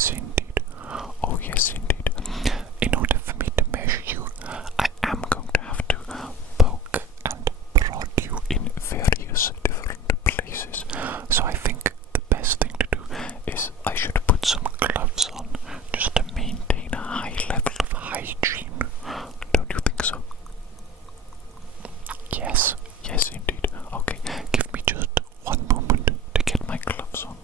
yes indeed. Oh yes indeed. In order for me to measure you, I am going to have to poke and prod you in various different places. So I think the best thing to do is I should put some gloves on just to maintain a high level of hygiene. Don't you think so? Yes, yes indeed. Okay, give me just one moment to get my gloves on.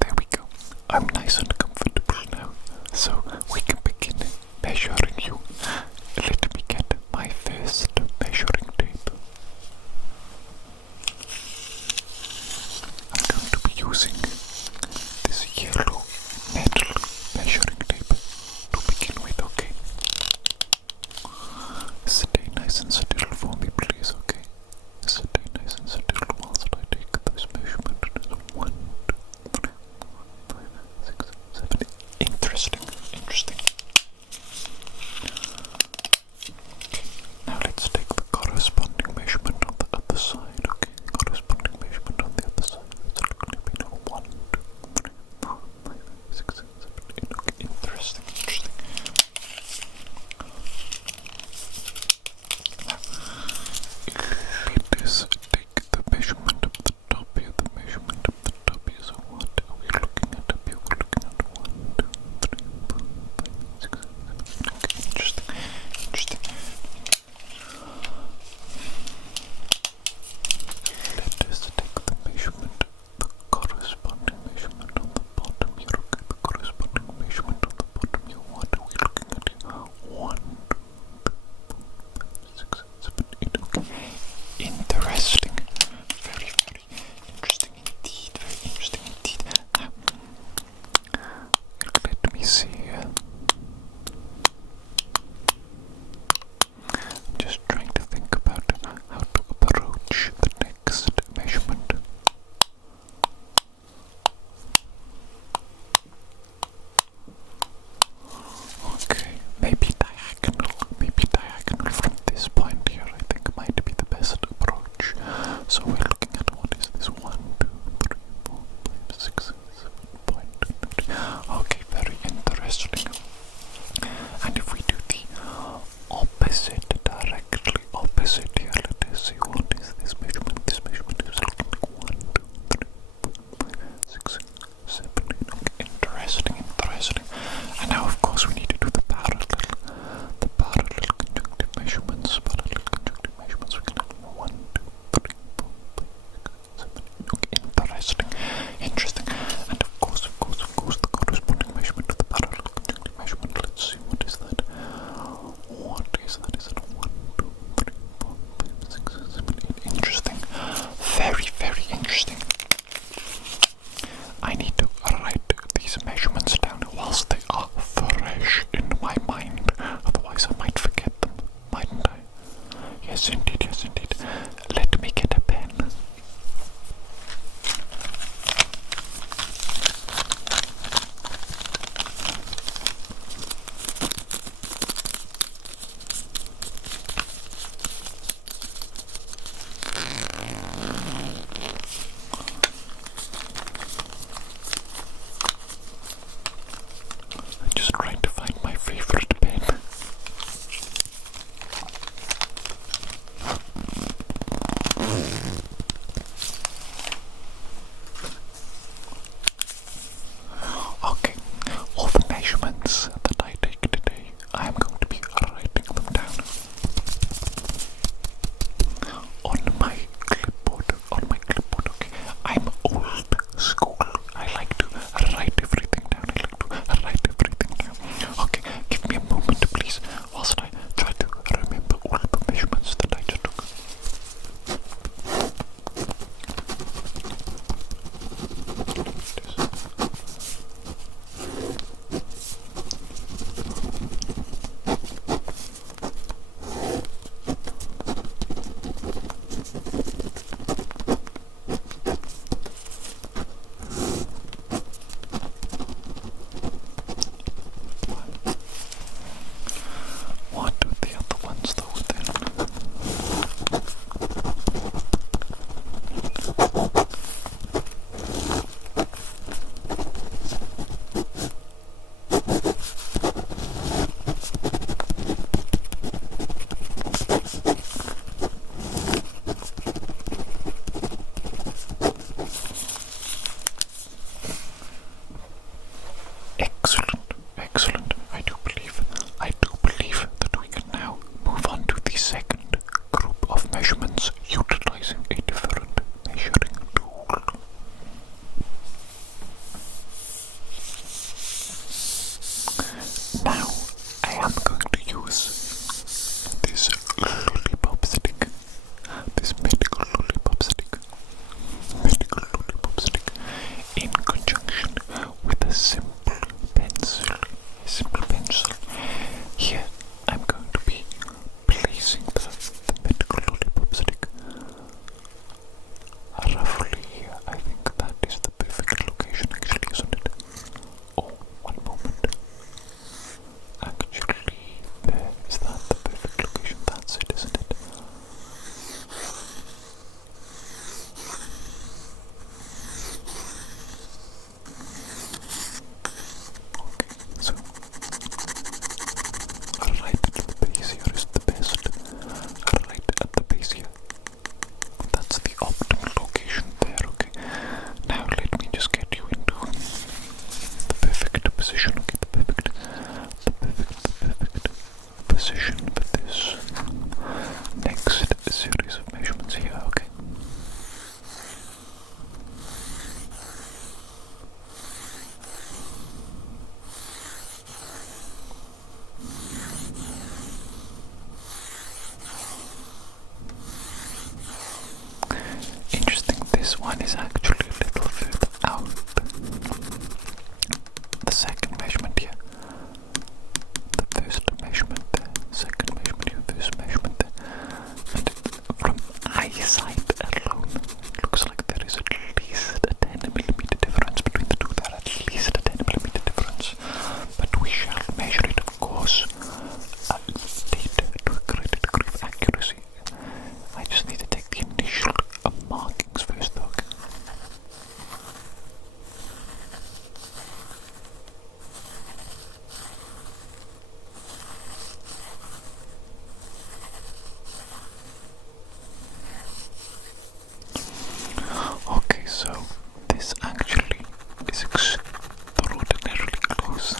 There we go. I'm nice and comfortable now, so we can begin measuring you. Let me get my first measuring tape. I'm going to be using this yellow metal measuring tape to begin with, okay? Stay nice and still for me, please, okay? Stay nice and still whilst I take this measurement. 1, 2, 3, 4, 5, 6, 7. Interesting, interesting. Now let's take the corresponding measurement on the other side, okay? Corresponding measurement on the other side. It's looking to be 1, 2, 3, 4, 5, 6, 7, 8. Okay, interesting, interesting. Now, let us take the measurement of the top here, the measurement of the top here. So what are we looking at up here? We're looking at 1, 2, 3, 4, 5, 6, 7, 8. Okay, interesting, interesting. Let us take the measurement, the corresponding measurement on the bottom here. Okay, the corresponding measurement on the bottom here. What are we looking at here? 1, 2, 3, 4, 5, 6, 7, 8. Okay. Interesting. Very, very interesting indeed. Very interesting indeed. Now, let me see here. I'm just trying to think about how to approach the next measurement. Okay, maybe diagonal from this point here, I think might be the best approach. So we're looking at, what is this? 1, 2, 3, 4, 5, 6, 7 point. Okay, very interesting. And if we do the opposite, directly opposite here, let us see, what is this measurement? This measurement is looking like 1, 2, 3, 4, 5, 6, 7, 8. Okay, interesting, interesting. And now, of course, we need to do the parallel conjunctive measurements. Parallel conjunctive measurements. We can have 1, 2, 3, 4, 5, one is actually a little further out. The second measurement here. The first measurement there. Second measurement here. First measurement there. And from eyesight alone, it looks like there is at least a 10mm difference between the two. There at least a 10mm difference. But we shall measure it, of course, later to a greater degree of accuracy. I just need to take the initial markings first, though. Okay, so this actually is extraordinarily close.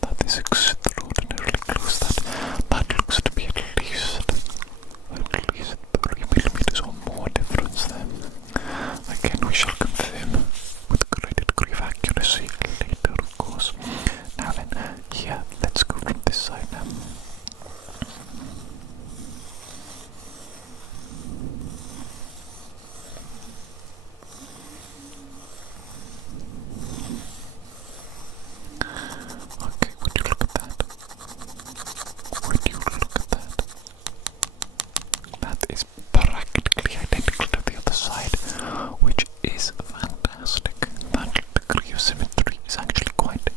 That is extraordinarily close. That looks to be at least 3mm or more difference there. Again, we shall confirm with a greater degree of accuracy later, of course. Now then, here, let's go from this side now. Okay, would you look at that? Would you look at that? That is practically identical to the other side, which is fantastic. That degree of symmetry is actually quite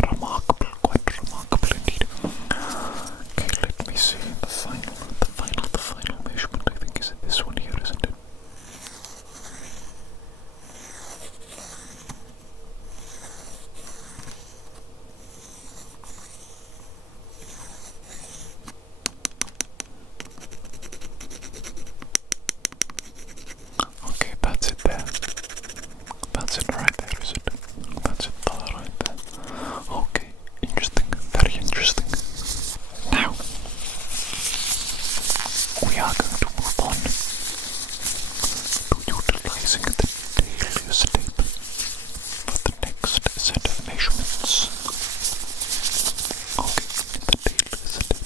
remarkable indeed. Okay, let me see the final measurement. I think is this one here, isn't it? Okay, that's it there. That's it right there, is it? That's it right there. Okay, interesting, very interesting. Now, we are going to move on to utilizing the Tingliest tape for the next set of measurements. Okay, the Tingliest tape.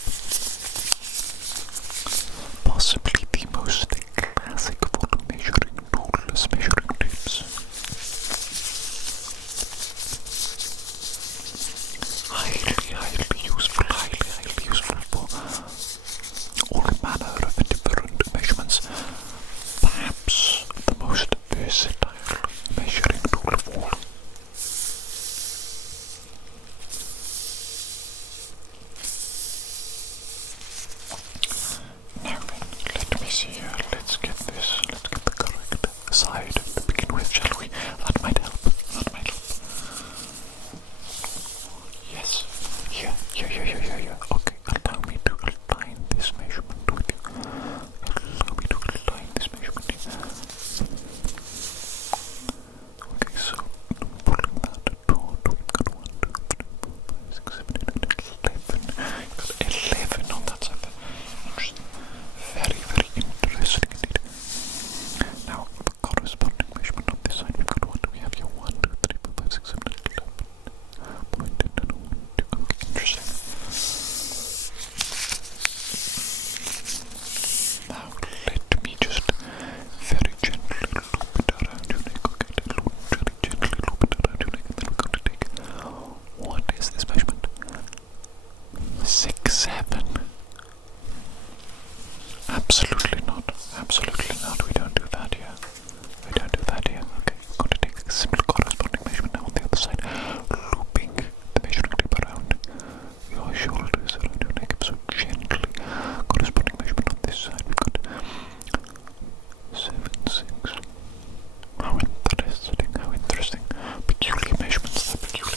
Possibly the most classic of all measuring tools, measuring tapes. Highly useful for all manner of different measurements. Perhaps the most versatile measuring tool of all. Now then, let me see here. Let's get the correct side to begin with, shall we? That might help. Yes. Here. Okay, allow me to align this measurement with you. Okay, so pulling that taut, we've got 1, 2, 3, 4, 5, 6, 7, 8, 11. Got 11 on that side. Interesting. Very interesting indeed. Now, the corresponding measurement on this side, we've got what do we have here? 1, 2, 3, 4, 5, 6, 7, 8, 11. Point and 1, 2. Okay, interesting. Now, let me just very gently loop it around your neck. Okay, very gently loop it around your neck, and then we're going to take. What is this measurement? 6, 7. Absolutely not. We don't do that here. Okay, I'm going to take a similar corresponding measurement now on the other side, looping the measuring tape around your shoulders, around your neck, so gently. Corresponding measurement on this side, we've got 7, 6. How interesting. Peculiar measurements, they're peculiar.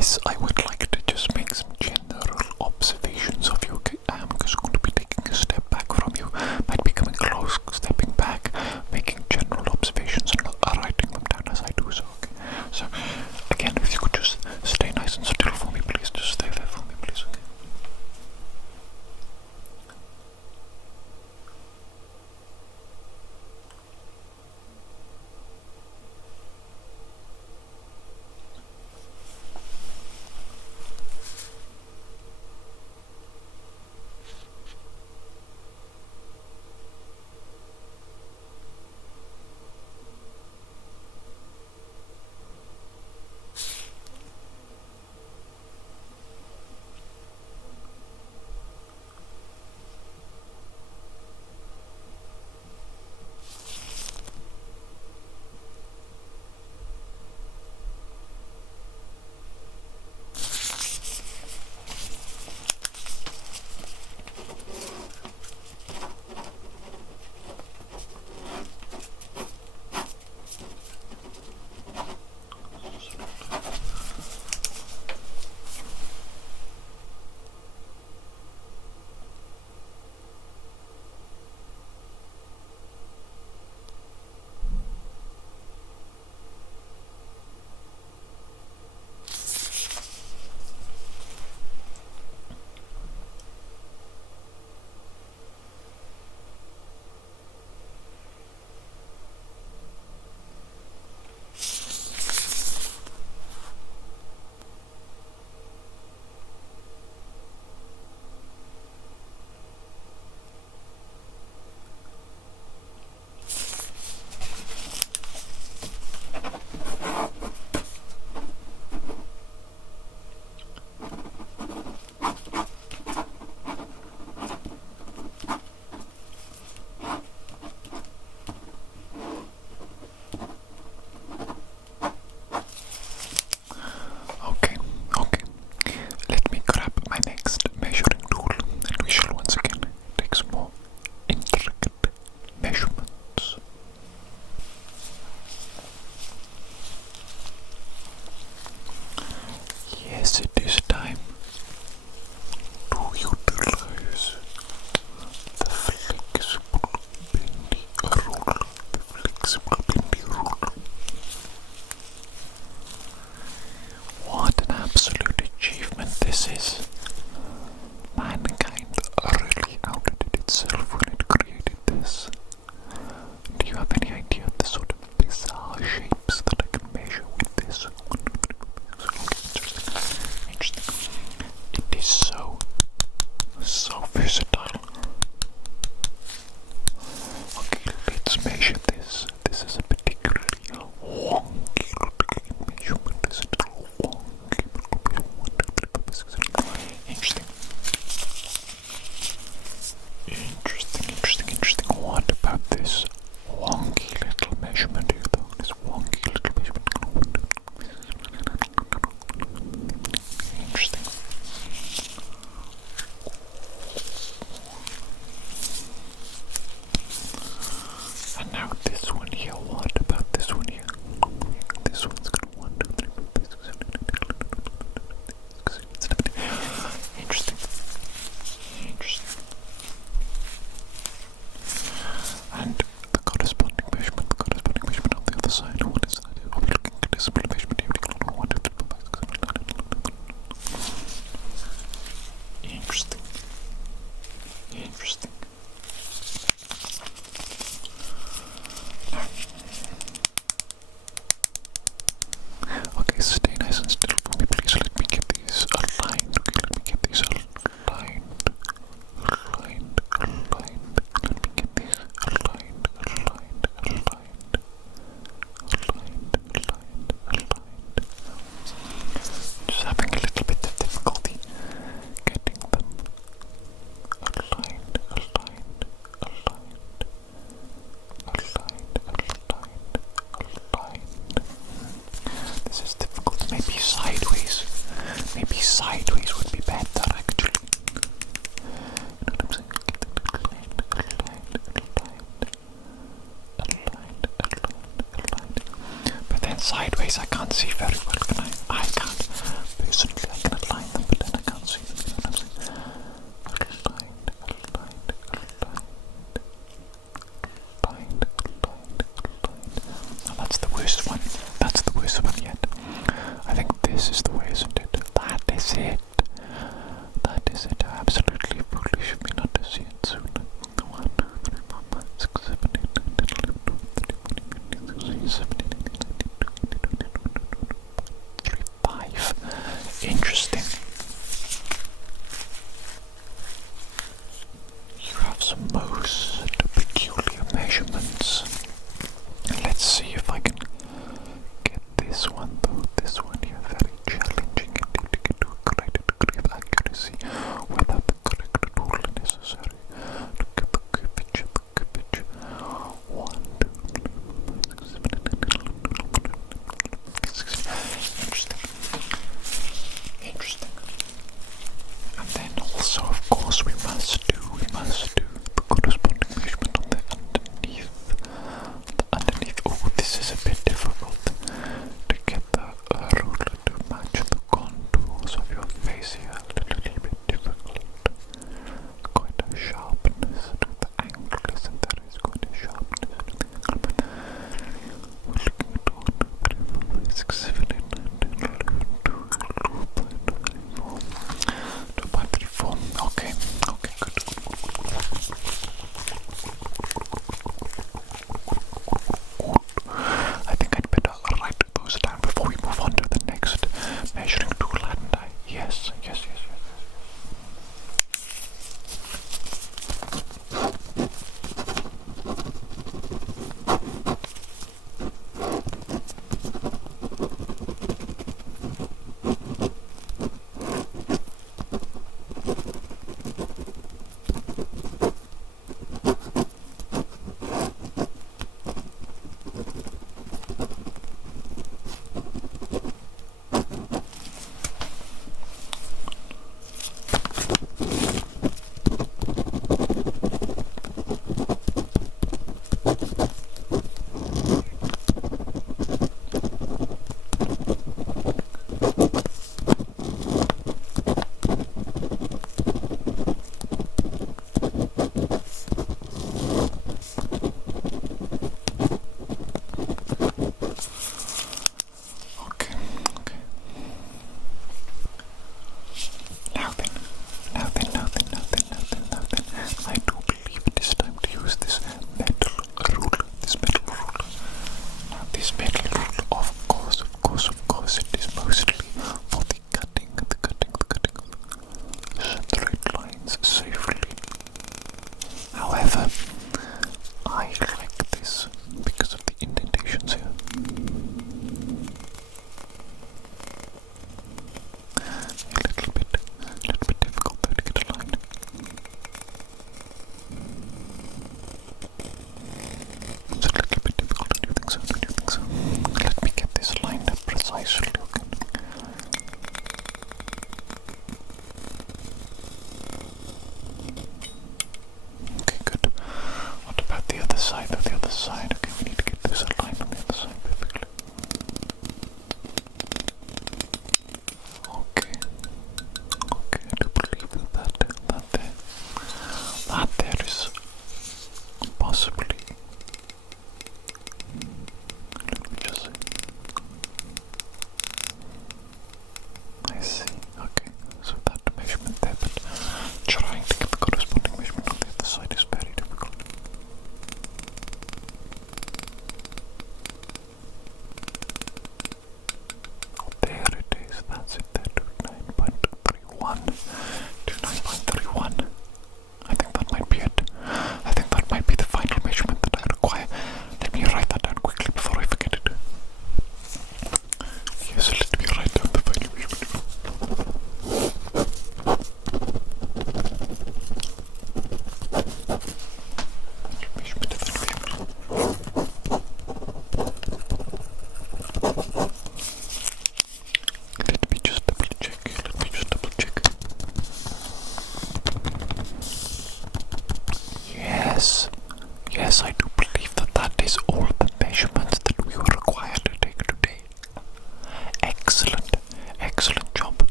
this, I would like to just make some general observations of you. Okay, I am just going to be taking a step back from you, might be coming close, stepping back, making general observations and writing them down as I do so. Okay, so again, if you could just stay nice and still for me, please. Just stay there for me, please. Okay. sideways I can't see very well, can I? I can't. recently